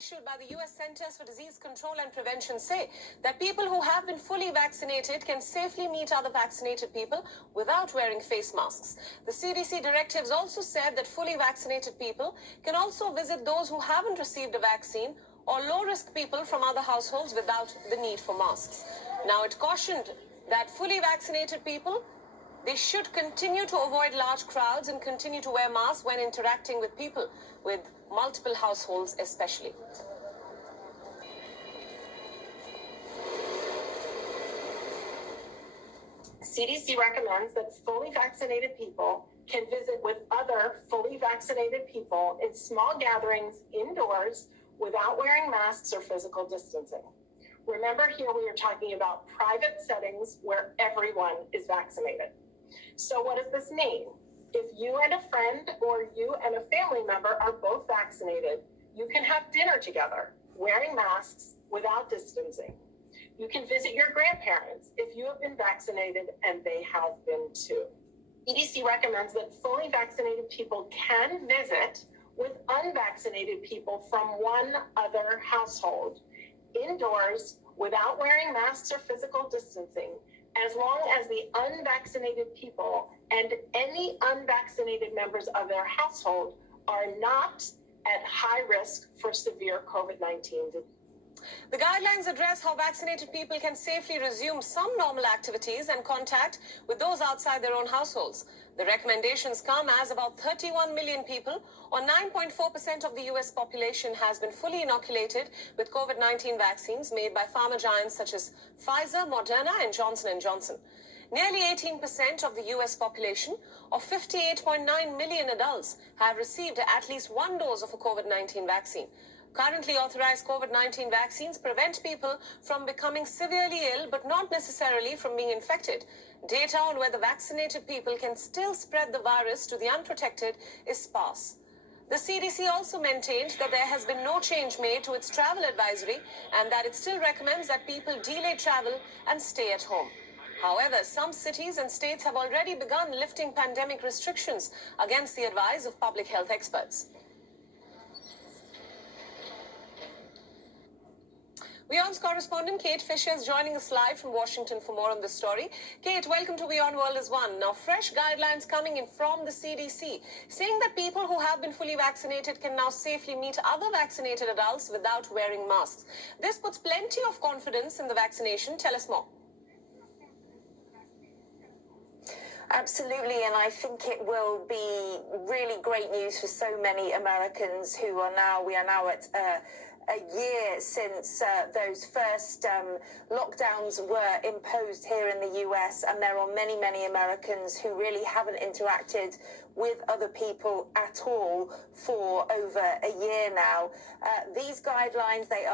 Issued by the U.S. Centers for Disease Control and Prevention say that people who have been fully vaccinated can safely meet other vaccinated people without wearing face masks. The CDC directives also said that fully vaccinated people can also visit those who haven't received a vaccine or low-risk people from other households without the need for masks. Now, it cautioned that fully vaccinated people, they should continue to avoid large crowds and continue to wear masks when interacting with people with multiple households especially. CDC recommends that fully vaccinated people can visit with other fully vaccinated people in small gatherings indoors without wearing masks or physical distancing. Remember, here we are talking about private settings where everyone is vaccinated. So what does this mean? If you and a friend or you and a family member are both vaccinated, you can have dinner together, wearing masks without distancing. You can visit your grandparents if you have been vaccinated and they have been too. CDC recommends that fully vaccinated people can visit with unvaccinated people from one other household indoors without wearing masks or physical distancing, as long as the unvaccinated people and any unvaccinated members of their household are not at high risk for severe COVID-19 disease. The guidelines address how vaccinated people can safely resume some normal activities and contact with those outside their own households. The recommendations come as about 31 million people, or 9.4% of the U.S. population, has been fully inoculated with COVID-19 vaccines made by pharma giants such as Pfizer, Moderna, and Johnson & Johnson. Nearly 18% of the U.S. population, or 58.9 million adults, have received at least one dose of a COVID-19 vaccine. Currently authorized COVID-19 vaccines prevent people from becoming severely ill, but not necessarily from being infected. Data on whether vaccinated people can still spread the virus to the unprotected is sparse. The CDC also maintained that there has been no change made to its travel advisory and that it still recommends that people delay travel and stay at home. However, some cities and states have already begun lifting pandemic restrictions against the advice of public health experts. WION's correspondent Kate Fisher is joining us live from Washington for more on this story. Kate, welcome to WION World is One. Now, fresh guidelines coming in from the CDC saying that people who have been fully vaccinated can now safely meet other vaccinated adults without wearing masks. This puts plenty of confidence in the vaccination. Tell us more. Absolutely, and I think it will be really great news for so many Americans we are now at a year since those first lockdowns were imposed here in the US, and there are many, many Americans who really haven't interacted with other people at all for over a year now. These guidelines, they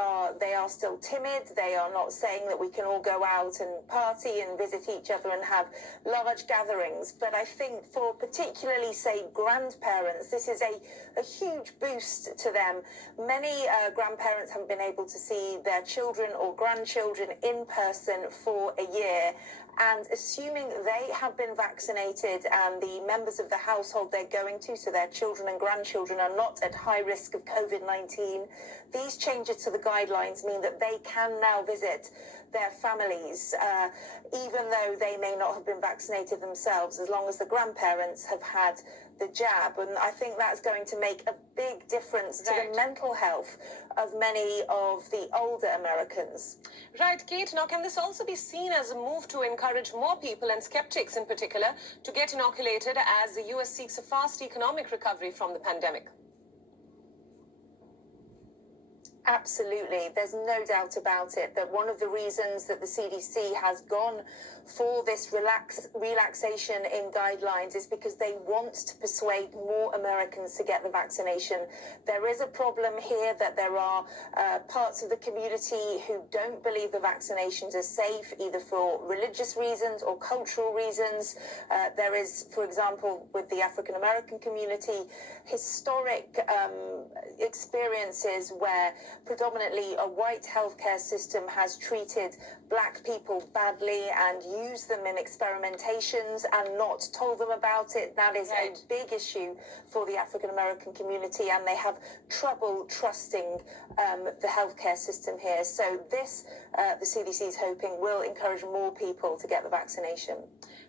are still timid. They are not saying that we can all go out and party and visit each other and have large gatherings. But I think for particularly, say, grandparents, this is a huge boost to them. Many grandparents haven't been able to see their children or grandchildren in person for a year. And assuming they have been vaccinated and the members of the household they're going to, so their children and grandchildren, are not at high risk of COVID-19, these changes to the guidelines mean that they can now visit their families, even though they may not have been vaccinated themselves, as long as the grandparents have had the jab. And I think that's going to make a big difference to the mental health of many of the older Americans. Right, Kate. Now, can this also be seen as a move to encourage more people, and skeptics in particular, to get inoculated as the U.S. seeks a fast economic recovery from the pandemic? Absolutely. There's no doubt about it that one of the reasons that the CDC has gone for this relaxation in guidelines is because they want to persuade more Americans to get the vaccination. There is a problem here that there are parts of the community who don't believe the vaccinations are safe, either for religious reasons or cultural reasons. There is, for example, with the African American community, historic experiences where predominantly a white healthcare system has treated black people badly and used them in experimentations and not told them about it. That is a big issue for the African American community, and they have trouble trusting the healthcare system here. So this, the CDC is hoping, will encourage more people to get the vaccination.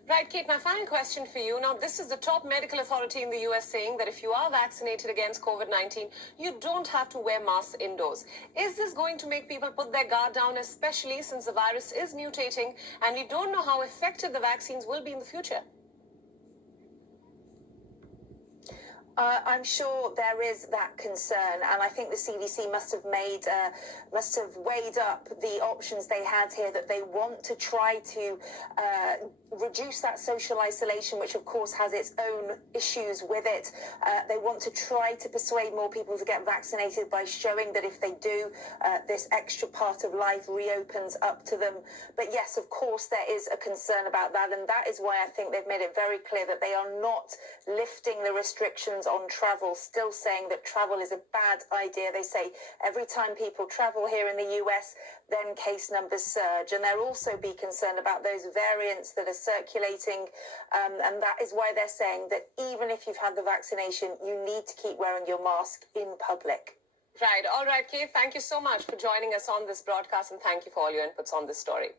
Right, Kate, my final question for you. Now, this is the top medical authority in the US saying that if you are vaccinated against COVID-19, you don't have to wear masks indoors. Is this going to make people put their guard down, especially since the virus is mutating and we don't know how effective the vaccines will be in the future? I'm sure there is that concern, and I think the CDC must have weighed up the options they had here, that they want to try to reduce that social isolation, which of course has its own issues with it. They want to try to persuade more people to get vaccinated by showing that if they do, this extra part of life reopens up to them. But yes, of course, there is a concern about that, and that is why I think they've made it very clear that they are not lifting the restrictions on travel, still saying that travel is a bad idea. They say every time people travel here in the US, then case numbers surge, and they'll also be concerned about those variants that are circulating, and that is why they're saying that even if you've had the vaccination, you need to keep wearing your mask in public. Right. All right, Kate, thank you so much for joining us on this broadcast, and thank you for all your inputs on this story.